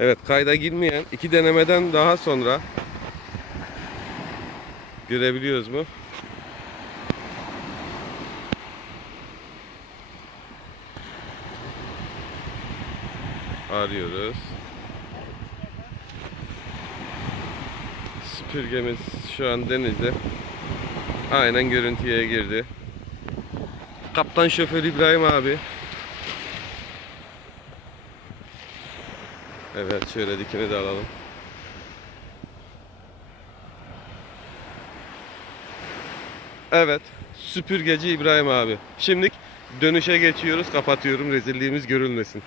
Evet, kayda girmeyen iki denemeden daha sonra görebiliyoruz mu? Arıyoruz. Süpürgemiz şu an denizde. Aynen görüntüye girdi. Kaptan şoför İbrahim abi. Evet, şöyle dikini de alalım. Evet, süpürgeci İbrahim abi. Şimdi dönüşe geçiyoruz. Kapatıyorum, rezilliğimiz görülmesin.